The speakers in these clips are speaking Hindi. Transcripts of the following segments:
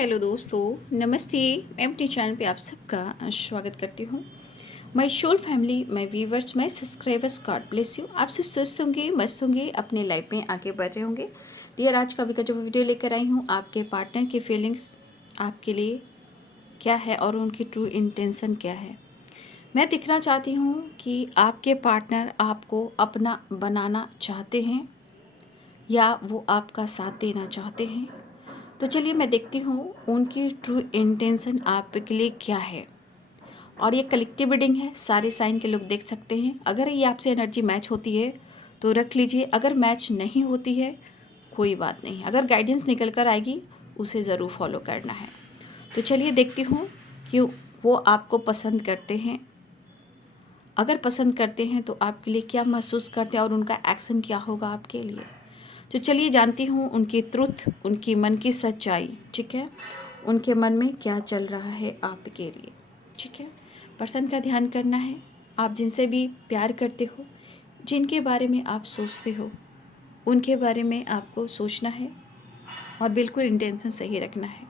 हेलो दोस्तों, नमस्ते। मैं अपने चैनल पे आप सबका स्वागत करती हूँ। My soul family, my viewers, my subscribers, God bless you. आप सब स्वस्थ होंगे, मस्त होंगे, अपने लाइफ में आगे बढ़ रहे होंगे। डियर, आज का जो वीडियो लेकर आई हूँ, आपके पार्टनर की फीलिंग्स आपके लिए क्या है और उनकी ट्रू इंटेंशन क्या है। मैं दिखना चाहती हूँ कि आपके पार्टनर आपको अपना बनाना चाहते हैं या वो आपका साथ देना चाहते हैं। तो चलिए मैं देखती हूँ उनकी ट्रू इंटेंशन आपके लिए क्या है। और ये कलेक्टिव रीडिंग है, सारे साइन के लोग देख सकते हैं। अगर ये आपसे एनर्जी मैच होती है तो रख लीजिए, अगर मैच नहीं होती है कोई बात नहीं। अगर गाइडेंस निकल कर आएगी उसे ज़रूर फॉलो करना है। तो चलिए देखती हूँ कि वो आपको पसंद करते हैं। अगर पसंद करते हैं तो आपके लिए क्या महसूस करते हैं और उनका एक्शन क्या होगा आपके लिए। तो चलिए जानती हूँ उनकी ट्रुथ, उनकी मन की सच्चाई। ठीक है, उनके मन में क्या चल रहा है आपके लिए। ठीक है, पर्सन का ध्यान करना है। आप जिनसे भी प्यार करते हो, जिनके बारे में आप सोचते हो, उनके बारे में आपको सोचना है और बिल्कुल इंटेंशन सही रखना है।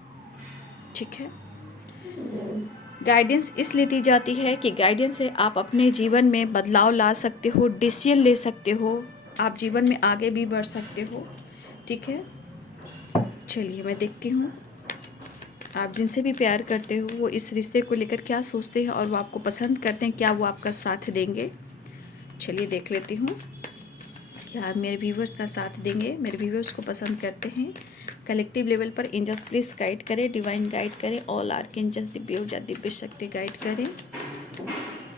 ठीक है, गाइडेंस इसलिए दी जाती है कि गाइडेंस से आप अपने जीवन में बदलाव ला सकते हो, डिसीजन ले सकते हो, आप जीवन में आगे भी बढ़ सकते हो। ठीक है, चलिए मैं देखती हूँ आप जिनसे भी प्यार करते हो वो इस रिश्ते को लेकर क्या सोचते हैं और वो आपको पसंद करते हैं, क्या वो आपका साथ देंगे। चलिए देख लेती हूँ क्या आप मेरे व्यूवर्स का साथ देंगे, मेरे व्यूवर्स को पसंद करते हैं। कलेक्टिव लेवल पर एंजल्स प्लीज गाइड करें, डिवाइन गाइड करें, ऑल आर्कएंजल्स, दिव्य ऊर्जा, दिव्य शक्ति गाइड करें।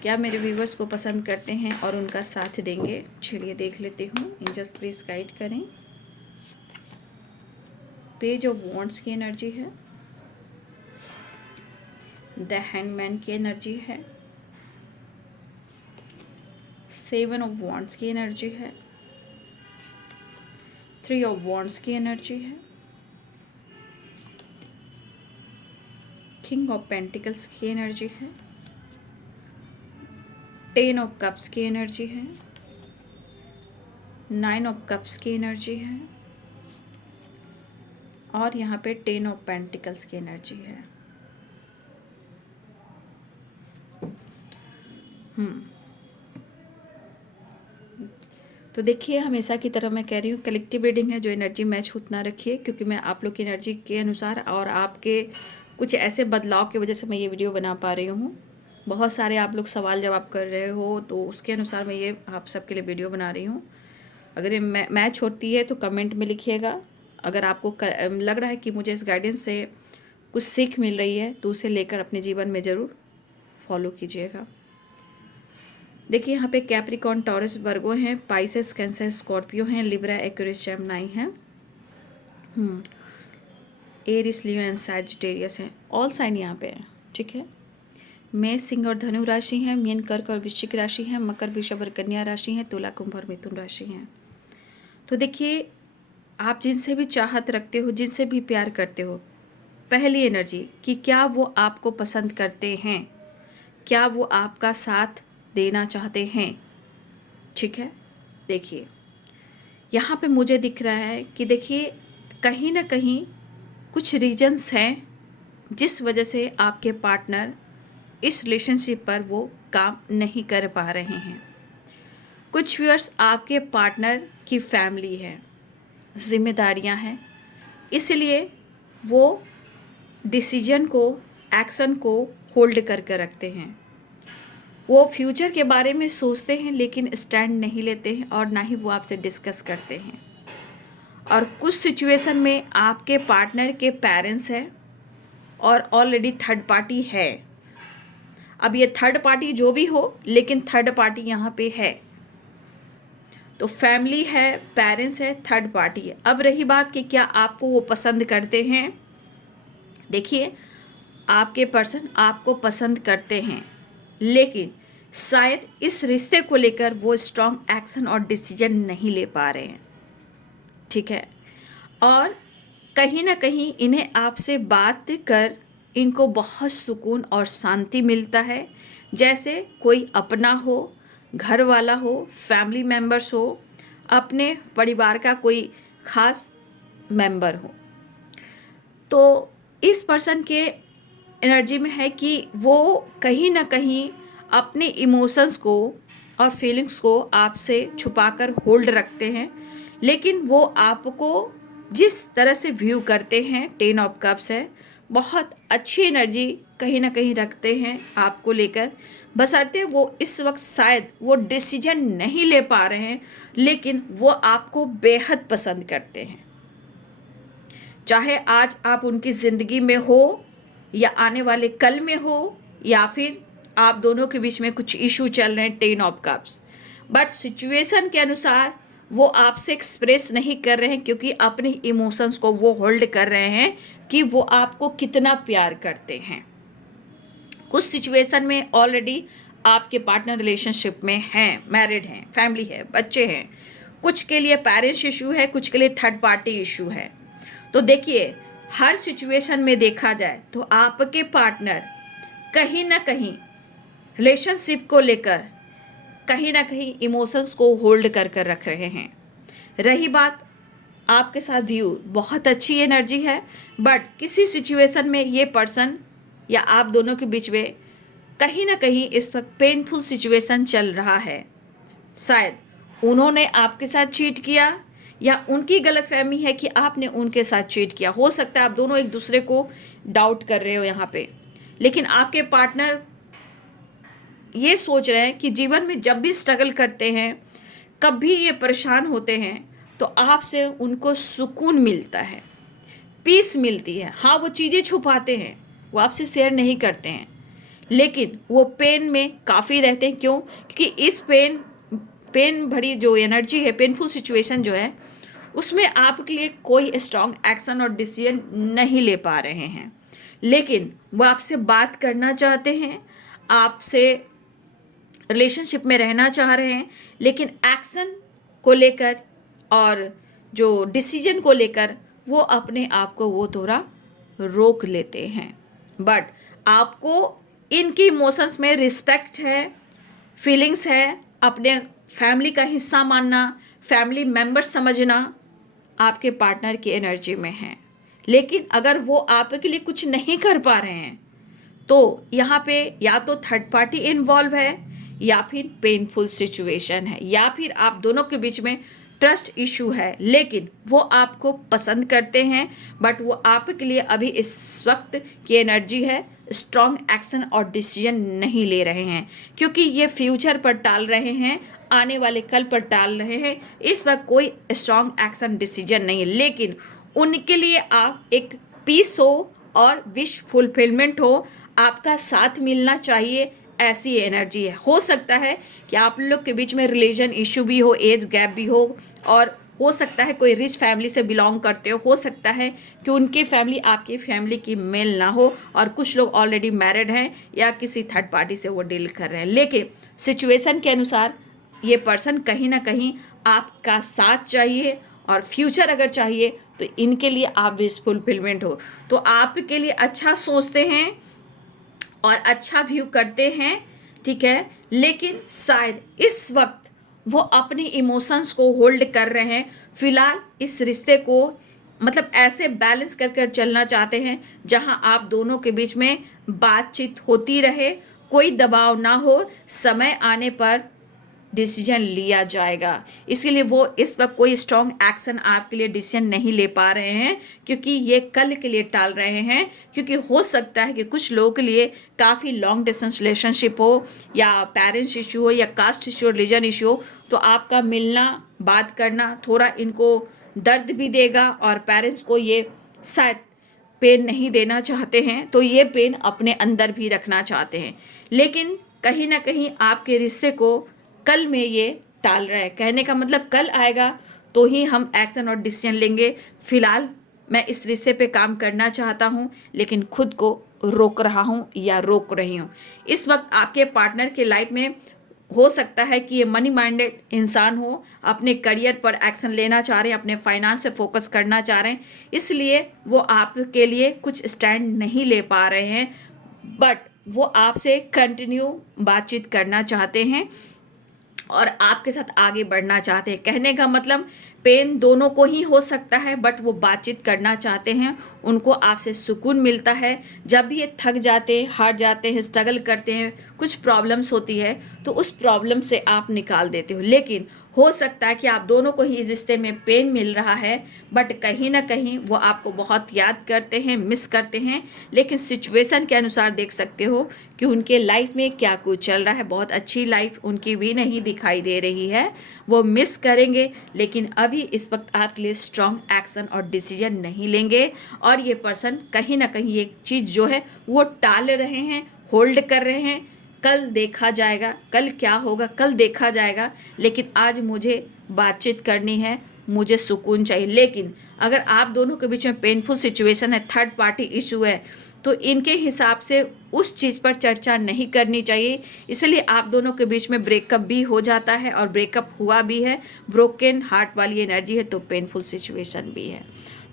क्या मेरे व्यूवर्स को पसंद करते हैं और उनका साथ देंगे। चलिए देख लेती हूँ, एंजल्स प्लीज गाइड करें। पेज ऑफ वॉन्ड्स की एनर्जी है, द हैंडमैन की एनर्जी है, सेवन ऑफ वॉन्ड्स की एनर्जी है, थ्री ऑफ वॉन्ड्स की एनर्जी है, किंग ऑफ पेंटिकल्स की एनर्जी है, टेन ऑफ कप्स की एनर्जी है, नाइन ऑफ कप्स की एनर्जी है और यहाँ पे टेन ऑफ पेंटिकल्स की एनर्जी है। तो देखिए, हमेशा की तरह मैं कह रही हूँ कलेक्टिव रीडिंग है, जो एनर्जी मैच उतना रखिए, क्योंकि मैं आप लोग की एनर्जी के अनुसार और आपके कुछ ऐसे बदलाव की वजह से मैं ये वीडियो बना पा रही हूँ। बहुत सारे आप लोग सवाल जवाब कर रहे हो, तो उसके अनुसार मैं ये आप सबके लिए वीडियो बना रही हूँ। अगर ये मैच होती है तो कमेंट में लिखिएगा। अगर आपको लग रहा है कि मुझे इस गाइडेंस से कुछ सीख मिल रही है तो उसे लेकर अपने जीवन में ज़रूर फॉलो कीजिएगा। देखिए, यहाँ पे कैप्रिकॉन, टॉरस, वर्गो हैं, पाइसेस, कैंसर, स्कॉर्पियो हैं, लिब्रा, एक्वेरियस, जेमिनी हैं, एरिस, लियो एंड सैजिटेरियस हैं। ऑल साइन यहाँ पे हैं। ठीक है, मेष, सिंह और धनु राशि हैं, मीन, कर्क और वृश्चिक राशि हैं, मकर, वृषभ और कन्या राशि हैं, तुला, कुंभ और मिथुन राशि हैं। तो देखिए, आप जिनसे भी चाहत रखते हो, जिनसे भी प्यार करते हो, पहली एनर्जी कि क्या वो आपको पसंद करते हैं, क्या वो आपका साथ देना चाहते हैं। ठीक है, देखिए यहाँ पे मुझे दिख रहा है कि देखिए कहीं ना कहीं कुछ रीजंस हैं जिस वजह से आपके पार्टनर इस रिलेशनशिप पर वो काम नहीं कर पा रहे हैं। कुछ व्यूअर्स, आपके पार्टनर की फैमिली है, जिम्मेदारियां हैं, इसलिए वो डिसीजन को, एक्शन को होल्ड करके रखते हैं। वो फ्यूचर के बारे में सोचते हैं लेकिन स्टैंड नहीं लेते हैं और ना ही वो आपसे डिस्कस करते हैं। और कुछ सिचुएशन में आपके पार्टनर के पेरेंट्स हैं और ऑलरेडी थर्ड पार्टी है। अब ये थर्ड पार्टी जो भी हो, लेकिन थर्ड पार्टी यहाँ पे है। तो फैमिली है, पेरेंट्स है, थर्ड पार्टी है। अब रही बात कि क्या आपको वो पसंद करते हैं। देखिए, आपके पर्सन आपको पसंद करते हैं, लेकिन शायद इस रिश्ते को लेकर वो स्ट्रॉन्ग एक्शन और डिसीजन नहीं ले पा रहे हैं। ठीक है, और कहीं ना कहीं इन्हें आपसे बात कर इनको बहुत सुकून और शांति मिलता है, जैसे कोई अपना हो, घर वाला हो, फैमिली मेम्बर्स हो, अपने परिवार का कोई खास मेंबर हो। तो इस पर्सन के एनर्जी में है कि वो कहीं ना कहीं अपने इमोशंस को और फीलिंग्स को आपसे छुपाकर होल्ड रखते हैं, लेकिन वो आपको जिस तरह से व्यू करते हैं, 10 ऑफ कप्स है, बहुत अच्छी एनर्जी कहीं ना कहीं रखते हैं आपको लेकर। बशर्ते वो इस वक्त शायद वो डिसीजन नहीं ले पा रहे हैं, लेकिन वो आपको बेहद पसंद करते हैं। चाहे आज आप उनकी ज़िंदगी में हो या आने वाले कल में हो, या फिर आप दोनों के बीच में कुछ इशू चल रहे हैं, 10 ऑफ कप्स, बट सिचुएशन के अनुसार वो आपसे एक्सप्रेस नहीं कर रहे हैं, क्योंकि अपने इमोशंस को वो होल्ड कर रहे हैं कि वो आपको कितना प्यार करते हैं। कुछ सिचुएशन में ऑलरेडी आपके पार्टनर रिलेशनशिप में हैं, मैरिड हैं, फैमिली है, बच्चे हैं, कुछ के लिए पेरेंट्स इशू है, कुछ के लिए थर्ड पार्टी इशू है। तो देखिए, हर सिचुएशन में देखा जाए तो आपके पार्टनर कहीं ना कहीं रिलेशनशिप को लेकर कहीं ना कहीं इमोशंस को होल्ड कर कर रख रहे हैं। रही बात आपके साथ व्यू, बहुत अच्छी एनर्जी है, बट किसी सिचुएशन में ये पर्सन या आप दोनों के बीच में कहीं ना कहीं इस वक्त पेनफुल सिचुएशन चल रहा है। शायद उन्होंने आपके साथ चीट किया, या उनकी गलतफहमी है कि आपने उनके साथ चीट किया। हो सकता है आप दोनों एक दूसरे को डाउट कर रहे हो यहाँ पे, लेकिन आपके पार्टनर ये सोच रहे हैं कि जीवन में जब भी स्ट्रगल करते हैं, कभी ये परेशान होते हैं, तो आपसे उनको सुकून मिलता है, पीस मिलती है। हाँ, वो चीज़ें छुपाते हैं, वो आपसे शेयर नहीं करते हैं, लेकिन वो पेन में काफ़ी रहते हैं। क्यों? क्योंकि इस पेन भरी जो एनर्जी है, पेनफुल सिचुएशन जो है, उसमें आपके लिए कोई स्ट्रॉन्ग एक्शन और डिसीजन नहीं ले पा रहे हैं, लेकिन वो आपसे बात करना चाहते हैं, आपसे रिलेशनशिप में रहना चाह रहे हैं, लेकिन एक्शन को लेकर और जो डिसीजन को लेकर वो अपने आप को वो थोड़ा रोक लेते हैं। बट आपको इनकी इमोशंस में रिस्पेक्ट है, फीलिंग्स है, अपने फैमिली का हिस्सा मानना, फैमिली मेंबर समझना आपके पार्टनर की एनर्जी में है। लेकिन अगर वो आपके लिए कुछ नहीं कर पा रहे हैं, तो यहाँ पे या तो थर्ड पार्टी इन्वॉल्व है, या फिर पेनफुल सिचुएशन है, या फिर आप दोनों के बीच में ट्रस्ट इशू है। लेकिन वो आपको पसंद करते हैं, बट वो आपके लिए अभी इस वक्त की एनर्जी है, स्ट्रॉन्ग एक्शन और डिसीजन नहीं ले रहे हैं, क्योंकि ये फ्यूचर पर टाल रहे हैं, आने वाले कल पर टाल रहे हैं। इस वक्त कोई स्ट्रॉन्ग एक्शन डिसीजन नहीं है, लेकिन उनके लिए आप एक पीस हो और विश फुलफिलमेंट हो, आपका साथ मिलना चाहिए, ऐसी एनर्जी है। हो सकता है कि आप लोग के बीच में रिलीजन इशू भी हो, एज गैप भी हो सकता है कोई रिच फैमिली से बिलोंग करते हो सकता है कि उनकी फैमिली आपकी फैमिली की मेल ना हो, और कुछ लोग ऑलरेडी मैरिड हैं या किसी थर्ड पार्टी से वो डील कर रहे हैं। लेकिन सिचुएशन के अनुसार ये पर्सन कहीं ना कहीं आपका साथ चाहिए, और फ्यूचर अगर चाहिए तो इनके लिए आप विश फुलफिलमेंट हो, तो आपके लिए अच्छा सोचते हैं और अच्छा व्यू करते हैं, ठीक है। लेकिन शायद इस वक्त वो अपने इमोशंस को होल्ड कर रहे हैं। फिलहाल इस रिश्ते को मतलब ऐसे बैलेंस कर कर चलना चाहते हैं जहां आप दोनों के बीच में बातचीत होती रहे, कोई दबाव ना हो, समय आने पर डिसीजन लिया जाएगा। इसलिए वो इस वक्त कोई स्ट्रॉन्ग एक्शन आपके लिए डिसीजन नहीं ले पा रहे हैं, क्योंकि ये कल के लिए टाल रहे हैं। क्योंकि हो सकता है कि कुछ लोगों के लिए काफ़ी लॉन्ग डिस्टेंस रिलेशनशिप हो, या पेरेंट्स इशू हो, या कास्ट इशू, रिलीजन इशू हो, तो आपका मिलना, बात करना थोड़ा इनको दर्द भी देगा, और पेरेंट्स को ये शायद पेन नहीं देना चाहते हैं, तो ये पेन अपने अंदर भी रखना चाहते हैं। लेकिन कहीं ना कहीं आपके रिश्ते को कल में ये टाल रहा है। कहने का मतलब कल आएगा तो ही हम एक्शन और डिसीजन लेंगे। फिलहाल मैं इस रिश्ते पे काम करना चाहता हूँ, लेकिन खुद को रोक रहा हूँ या रोक रही हूँ। इस वक्त आपके पार्टनर के लाइफ में हो सकता है कि ये मनी माइंडेड इंसान हो, अपने करियर पर एक्शन लेना चाह रहे हैं, अपने फाइनेंस पे फोकस करना चाह रहे हैं, इसलिए वो आपके लिए कुछ स्टैंड नहीं ले पा रहे हैं, बट वो आपसे कंटिन्यू बातचीत करना चाहते हैं और आपके साथ आगे बढ़ना चाहते हैं। कहने का मतलब पेन दोनों को ही हो सकता है, बट वो बातचीत करना चाहते हैं, उनको आपसे सुकून मिलता है। जब भी ये थक जाते हैं, हार जाते हैं, स्ट्रगल करते हैं, कुछ प्रॉब्लम्स होती है, तो उस प्रॉब्लम से आप निकाल देते हो। लेकिन हो सकता है कि आप दोनों को ही इस रिश्ते में पेन मिल रहा है, बट कहीं ना कहीं वो आपको बहुत याद करते हैं, मिस करते हैं। लेकिन सिचुएशन के अनुसार देख सकते हो कि उनके लाइफ में क्या कुछ चल रहा है। बहुत अच्छी लाइफ उनकी भी नहीं दिखाई दे रही है, वो मिस करेंगे, लेकिन अभी इस वक्त आपके लिए स्ट्रॉन्ग एक्शन और डिसीजन नहीं लेंगे। और ये पर्सन कहीं ना कहीं ये चीज़ जो है वो टाल रहे हैं, होल्ड कर रहे हैं। कल देखा जाएगा, कल क्या होगा कल देखा जाएगा, लेकिन आज मुझे बातचीत करनी है, मुझे सुकून चाहिए। लेकिन अगर आप दोनों के बीच में पेनफुल सिचुएशन है, थर्ड पार्टी इशू है, तो इनके हिसाब से उस चीज़ पर चर्चा नहीं करनी चाहिए। इसलिए आप दोनों के बीच में ब्रेकअप भी हो जाता है और ब्रेकअप हुआ भी है। ब्रोकन हार्ट वाली एनर्जी है, तो पेनफुल सिचुएशन भी है।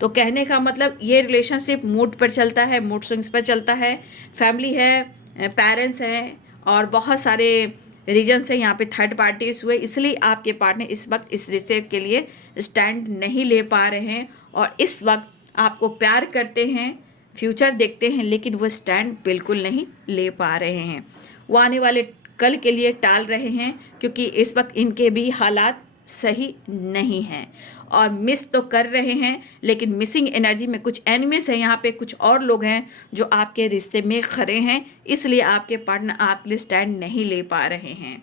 तो कहने का मतलब ये रिलेशनशिप मूड पर चलता है, मूड स्विंग्स पर चलता है। फैमिली है, पेरेंट्स हैं और बहुत सारे रीजन से यहाँ पे थर्ड पार्टीज हुए, इसलिए आपके पार्टनर इस वक्त इस रिश्ते के लिए स्टैंड नहीं ले पा रहे हैं। और इस वक्त आपको प्यार करते हैं, फ्यूचर देखते हैं, लेकिन वो स्टैंड बिल्कुल नहीं ले पा रहे हैं। वो आने वाले कल के लिए टाल रहे हैं, क्योंकि इस वक्त इनके भी हालात सही नहीं हैं और मिस तो कर रहे हैं, लेकिन मिसिंग एनर्जी में कुछ एनिमीज हैं, यहाँ पे कुछ और लोग हैं जो आपके रिश्ते में खड़े हैं, इसलिए आपके पार्टनर आपके लिए स्टैंड नहीं ले पा रहे हैं।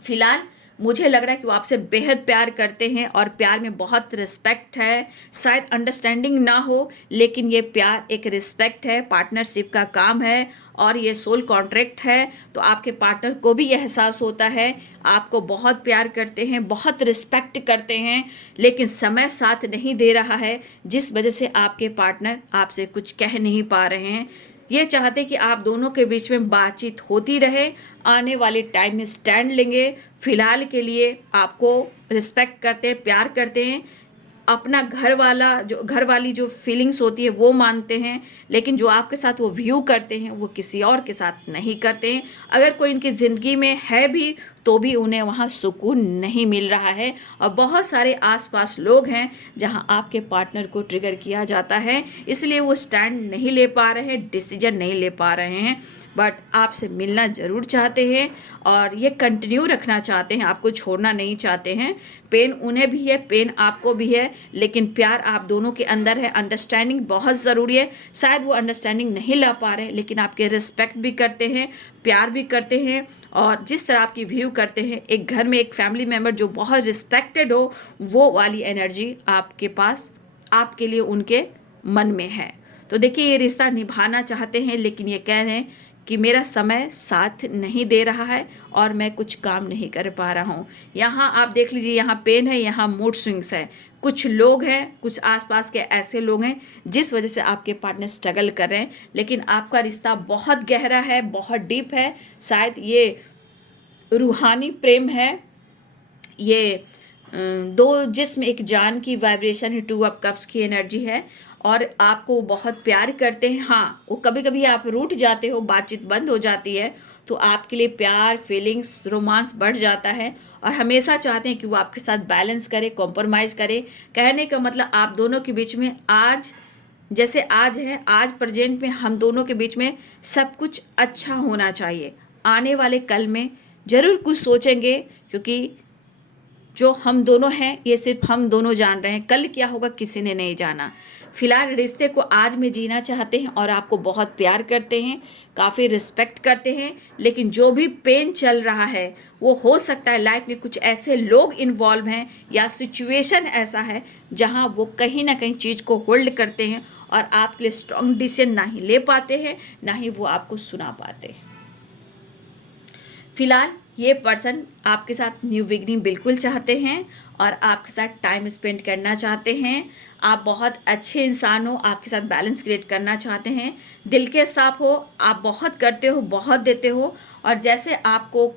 फिलहाल मुझे लग रहा है कि वो आपसे बेहद प्यार करते हैं और प्यार में बहुत रिस्पेक्ट है। शायद अंडरस्टैंडिंग ना हो, लेकिन ये प्यार एक रिस्पेक्ट है, पार्टनरशिप का काम है और ये सोल कॉन्ट्रैक्ट है। तो आपके पार्टनर को भी यह एहसास होता है, आपको बहुत प्यार करते हैं, बहुत रिस्पेक्ट करते हैं, लेकिन समय साथ नहीं दे रहा है, जिस वजह से आपके पार्टनर आपसे कुछ कह नहीं पा रहे हैं। ये चाहते कि आप दोनों के बीच में बातचीत होती रहे, आने वाले टाइम में स्टैंड लेंगे। फिलहाल के लिए आपको रिस्पेक्ट करते हैं, प्यार करते हैं, अपना घर वाली जो फीलिंग्स होती है वो मानते हैं, लेकिन जो आपके साथ वो व्यू करते हैं वो किसी और के साथ नहीं करते हैं। अगर कोई इनकी ज़िंदगी में है भी, तो भी उन्हें वहाँ सुकून नहीं मिल रहा है। और बहुत सारे आसपास लोग हैं जहाँ आपके पार्टनर को ट्रिगर किया जाता है, इसलिए वो स्टैंड नहीं ले पा रहे हैं, डिसीजन नहीं ले पा रहे हैं। बट आपसे मिलना ज़रूर चाहते हैं और ये कंटिन्यू रखना चाहते हैं, आपको छोड़ना नहीं चाहते हैं। पेन उन्हें भी है, पेन आपको भी है, लेकिन प्यार आप दोनों के अंदर है। अंडरस्टैंडिंग बहुत ज़रूरी है। शायद वो अंडरस्टैंडिंग नहीं ला पा रहे हैं, लेकिन आपके रिस्पेक्ट भी करते हैं, प्यार भी करते हैं और जिस तरह आपकी व्यू करते हैं, एक घर में एक फैमिली मेम्बर जो बहुत रिस्पेक्टेड हो, वो वाली एनर्जी आपके पास, आपके लिए उनके मन में है। तो देखिए, ये रिश्ता निभाना चाहते हैं, लेकिन ये कह रहे हैं कि मेरा समय साथ नहीं दे रहा है और मैं कुछ काम नहीं कर पा रहा हूँ। यहाँ आप देख लीजिए, यहाँ पेन है, यहाँ मूड स्विंग्स है। कुछ लोग हैं, कुछ आसपास के ऐसे लोग हैं जिस वजह से आपके पार्टनर स्ट्रगल कर रहे हैं, लेकिन आपका रिश्ता बहुत गहरा है, बहुत डीप है। शायद ये रूहानी प्रेम है, ये दो जिस्म एक जान की वाइब्रेशन है, 2 ऑफ कप्स की एनर्जी है और आपको बहुत प्यार करते हैं। हाँ, वो कभी कभी आप रूठ जाते हो, बातचीत बंद हो जाती है, तो आपके लिए प्यार, फीलिंग्स, रोमांस बढ़ जाता है और हमेशा चाहते हैं कि वो आपके साथ बैलेंस करे, कॉम्प्रोमाइज़ करे। कहने का मतलब आप दोनों के बीच में आज जैसे आज है, आज प्रेजेंट में हम दोनों के बीच में सब कुछ अच्छा होना चाहिए। आने वाले कल में ज़रूर कुछ सोचेंगे, क्योंकि जो हम दोनों हैं ये सिर्फ हम दोनों जान रहे हैं, कल क्या होगा किसी ने नहीं जाना। फिलहाल रिश्ते को आज में जीना चाहते हैं और आपको बहुत प्यार करते हैं, काफ़ी रिस्पेक्ट करते हैं, लेकिन जो भी पेन चल रहा है वो हो सकता है लाइफ में कुछ ऐसे लोग इन्वॉल्व हैं या सिचुएशन ऐसा है जहां वो कहीं ना कहीं चीज़ को होल्ड करते हैं और आपके लिए स्ट्रॉन्ग डिसीजन ना ही ले पाते हैं, ना ही वो आपको सुना पाते हैं। फिलहाल ये पर्सन आपके साथ न्यू बिगनिंग बिल्कुल चाहते हैं और आपके साथ टाइम स्पेंड करना चाहते हैं। आप बहुत अच्छे इंसान हो, आपके साथ बैलेंस क्रिएट करना चाहते हैं, दिल के साफ हो, आप बहुत करते हो, बहुत देते हो और जैसे आपको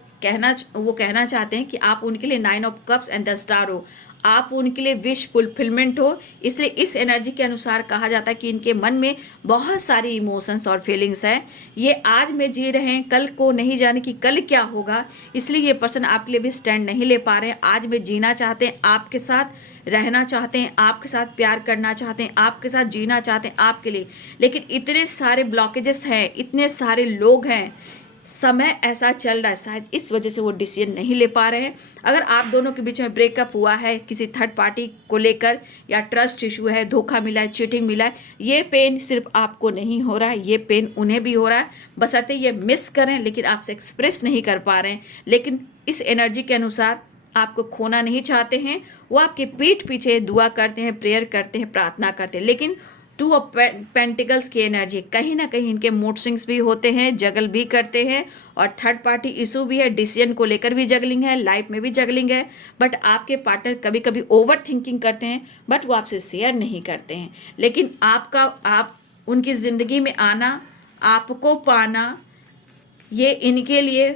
वो कहना चाहते हैं कि आप उनके लिए 9 of cups and the star हो। आप उनके लिए विश फुलफिलमेंट हो। इसलिए इस एनर्जी के अनुसार कहा जाता है कि इनके मन में बहुत सारी इमोशंस और फीलिंग्स हैं। ये आज में जी रहे हैं, कल को नहीं जाने कि कल क्या होगा। इसलिए ये पर्सन आपके लिए भी स्टैंड नहीं ले पा रहे हैं। आज में जीना चाहते हैं, आपके साथ रहना चाहते हैं, आपके साथ प्यार करना चाहते हैं, आपके साथ जीना चाहते हैं आपके लिए। लेकिन इतने सारे ब्लॉकेजेस हैं, इतने सारे लोग हैं, समय ऐसा चल रहा है, शायद इस वजह से वो डिसीजन नहीं ले पा रहे हैं। अगर आप दोनों के बीच में ब्रेकअप हुआ है किसी थर्ड पार्टी को लेकर, या ट्रस्ट इशू है, धोखा मिला है, चीटिंग मिला है, ये पेन सिर्फ आपको नहीं हो रहा है, ये पेन उन्हें भी हो रहा है। बशर्ते ये मिस करें, लेकिन आपसे एक्सप्रेस नहीं कर पा रहे हैं। लेकिन इस एनर्जी के अनुसार आपको खोना नहीं चाहते हैं। वो आपके पीठ पीछे दुआ करते हैं, प्रेयर करते हैं, प्रार्थना करते हैं। लेकिन 2 ऑफ पेंटिकल्स की एनर्जी, कहीं ना कहीं इनके मूड स्विंग्स भी होते हैं, जगल भी करते हैं, और थर्ड पार्टी इशू भी है, डिसीजन को लेकर भी जगलिंग है, लाइफ में भी जगलिंग है। बट आपके पार्टनर कभी कभी ओवर थिंकिंग करते हैं, बट वो आपसे शेयर नहीं करते हैं। लेकिन आप उनकी ज़िंदगी में आना, आपको पाना, ये इनके लिए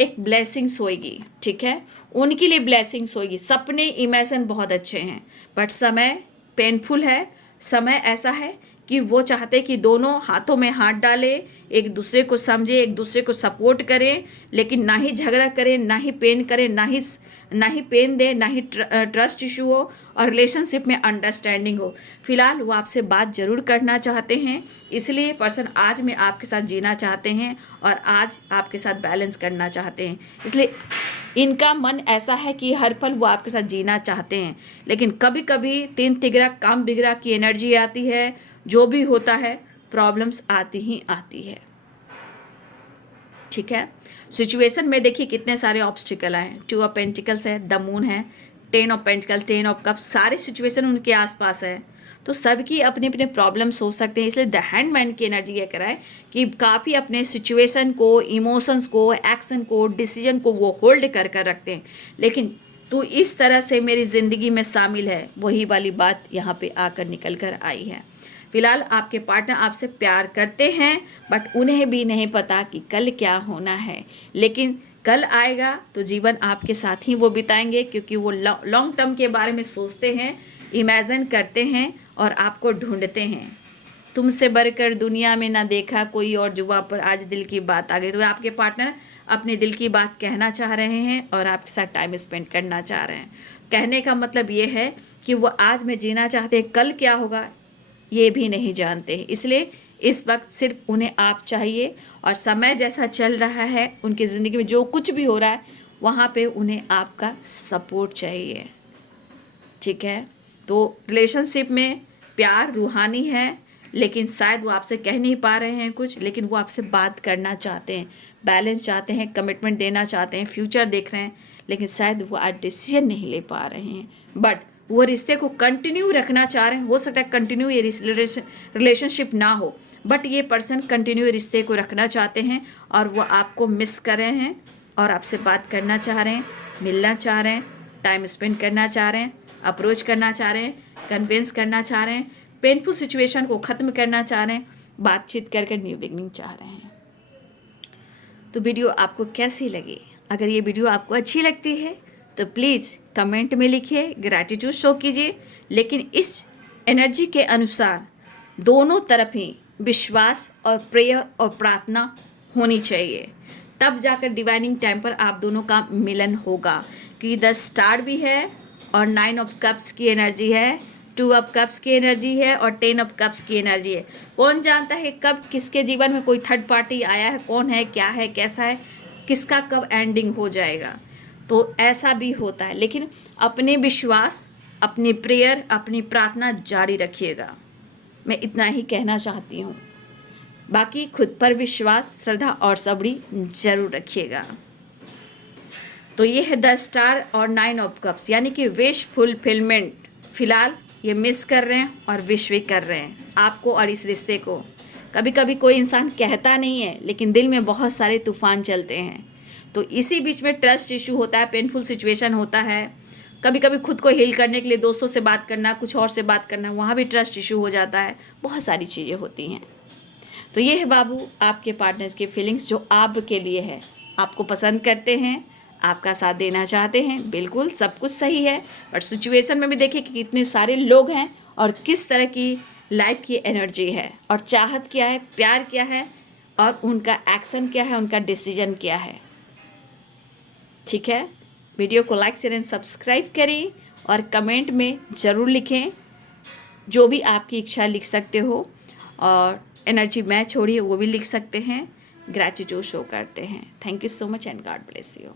एक ब्लेसिंग्स होएगी। ठीक है, उनके लिए ब्लेसिंग्स होएगी। सपने इमेजिन बहुत अच्छे हैं, बट समय पेनफुल है। समय ऐसा है कि वो चाहते कि दोनों हाथों में हाथ डालें, एक दूसरे को समझें, एक दूसरे को सपोर्ट करें, लेकिन ना ही झगड़ा करें, ना ही पेन करें, ना ही पेन दें, ना ही ट्रस्ट इशू हो, और रिलेशनशिप में अंडरस्टैंडिंग हो। फिलहाल वो आपसे बात जरूर करना चाहते हैं, इसलिए पर्सन आज में आपके साथ जीना चाहते हैं और आज आपके साथ बैलेंस करना चाहते हैं। इसलिए इनका मन ऐसा है कि हर पल वो आपके साथ जीना चाहते हैं। लेकिन कभी कभी 3 तिगड़ा काम बिगड़ा की एनर्जी आती है। जो भी होता है, प्रॉब्लम्स आती ही आती है। ठीक है, सिचुएशन में देखिए कितने सारे ऑब्स्टिकल आए। 2 ऑफ पेंटिकल्स है, द मून है, 10 ऑफ पेंटिकल, 10 ऑफ कप, सारे सिचुएशन उनके आसपास है। तो सबकी अपने अपने प्रॉब्लम्स हो सकते हैं। इसलिए द हैंडमैन की एनर्जी ये कराए कि काफ़ी अपने सिचुएशन को, इमोशंस को, एक्शन को, डिसीजन को वो होल्ड कर कर रखते हैं। लेकिन तू इस तरह से मेरी ज़िंदगी में शामिल है, वही वाली बात यहाँ पे आकर निकल कर आई है। फिलहाल आपके पार्टनर आपसे प्यार करते हैं, बट उन्हें भी नहीं पता कि कल क्या होना है। लेकिन कल आएगा तो जीवन आपके साथ ही वो बिताएंगे, क्योंकि वो लॉन्ग टर्म के बारे में सोचते हैं, इमेजिन करते हैं और आपको ढूंढते हैं। तुमसे बढ़कर दुनिया में ना देखा कोई और, जुबां पर आज दिल की बात आ गई। तो आपके पार्टनर अपने दिल की बात कहना चाह रहे हैं और आपके साथ टाइम स्पेंड करना चाह रहे हैं। कहने का मतलब ये है कि वो आज में जीना चाहते हैं, कल क्या होगा ये भी नहीं जानते हैं। इसलिए इस वक्त सिर्फ उन्हें आप चाहिए, और समय जैसा चल रहा है उनकी ज़िंदगी में, जो कुछ भी हो रहा है वहाँ पे उन्हें आपका सपोर्ट चाहिए। ठीक है, तो रिलेशनशिप में प्यार रूहानी है, लेकिन शायद वो आपसे कह नहीं पा रहे हैं कुछ, लेकिन वो आपसे बात करना चाहते हैं, बैलेंस चाहते हैं, कमिटमेंट देना चाहते हैं, फ्यूचर देख रहे हैं, लेकिन शायद वो आज डिसीजन नहीं ले पा रहे हैं। बट वो रिश्ते को कंटिन्यू रखना चाह रहे हैं। हो सकता है कंटिन्यू ये रिलेशनशिप ना हो, बट ये पर्सन कंटिन्यू रिश्ते को रखना चाहते हैं, और वो आपको मिस कर रहे हैं और आपसे बात करना चाह रहे हैं, मिलना चाह रहे हैं, टाइम स्पेंड करना चाह रहे हैं, अप्रोच करना चाह रहे हैं, कन्विंस करना चाह रहे हैं, पेनफुल सिचुएशन को ख़त्म करना चाह रहे हैं, बातचीत करके न्यू बिगनिंग चाह रहे हैं। तो वीडियो आपको कैसी लगी? अगर ये वीडियो आपको अच्छी लगती है तो प्लीज़ कमेंट में लिखिए, ग्रैटिट्यूड शो कीजिए। लेकिन इस एनर्जी के अनुसार दोनों तरफ ही विश्वास और प्रेयर और प्रार्थना होनी चाहिए, तब जाकर डिवाइनिंग टाइम पर आप दोनों का मिलन होगा। क्योंकि 10 स्टार भी है और 9 ऑफ कप्स की एनर्जी है, 2 ऑफ कप्स की एनर्जी है और 10 ऑफ कप्स की एनर्जी है। कौन जानता है कब किसके जीवन में कोई थर्ड पार्टी आया है, कौन है, क्या है, कैसा है, किसका कब एंडिंग हो जाएगा। तो ऐसा भी होता है। लेकिन अपने विश्वास, अपनी प्रेयर, अपनी प्रार्थना जारी रखिएगा। मैं इतना ही कहना चाहती हूँ। बाकी खुद पर विश्वास, श्रद्धा और सबरी जरूर रखिएगा। तो ये है 10 स्टार और 9 ऑफ कप्स, यानी कि विश फुलफिलमेंट। फिलहाल ये मिस कर रहे हैं और विश भी कर रहे हैं आपको और इस रिश्ते को। कभी कभी कोई इंसान कहता नहीं है, लेकिन दिल में बहुत सारे तूफान चलते हैं। तो इसी बीच में ट्रस्ट इशू होता है, पेनफुल सिचुएशन होता है। कभी कभी खुद को हील करने के लिए दोस्तों से बात करना, कुछ और से बात करना, वहाँ भी ट्रस्ट इशू हो जाता है। बहुत सारी चीज़ें होती हैं। तो ये है बाबू आपके पार्टनर्स की फीलिंग्स जो आपके लिए है। आपको पसंद करते हैं, आपका साथ देना चाहते हैं, बिल्कुल सब कुछ सही है, बट सिचुएशन में भी देखिए कि कितने सारे लोग हैं और किस तरह की लाइफ की एनर्जी है और चाहत क्या है, प्यार क्या है और उनका एक्शन क्या है, उनका डिसीजन क्या है। ठीक है, वीडियो को लाइक शेयर एंड सब्सक्राइब करें और कमेंट में ज़रूर लिखें, जो भी आपकी इच्छा लिख सकते हो, और एनर्जी मैच हो रही है वो भी लिख सकते हैं, ग्रैटिट्यूड शो करते हैं। Thank you so much and God bless you.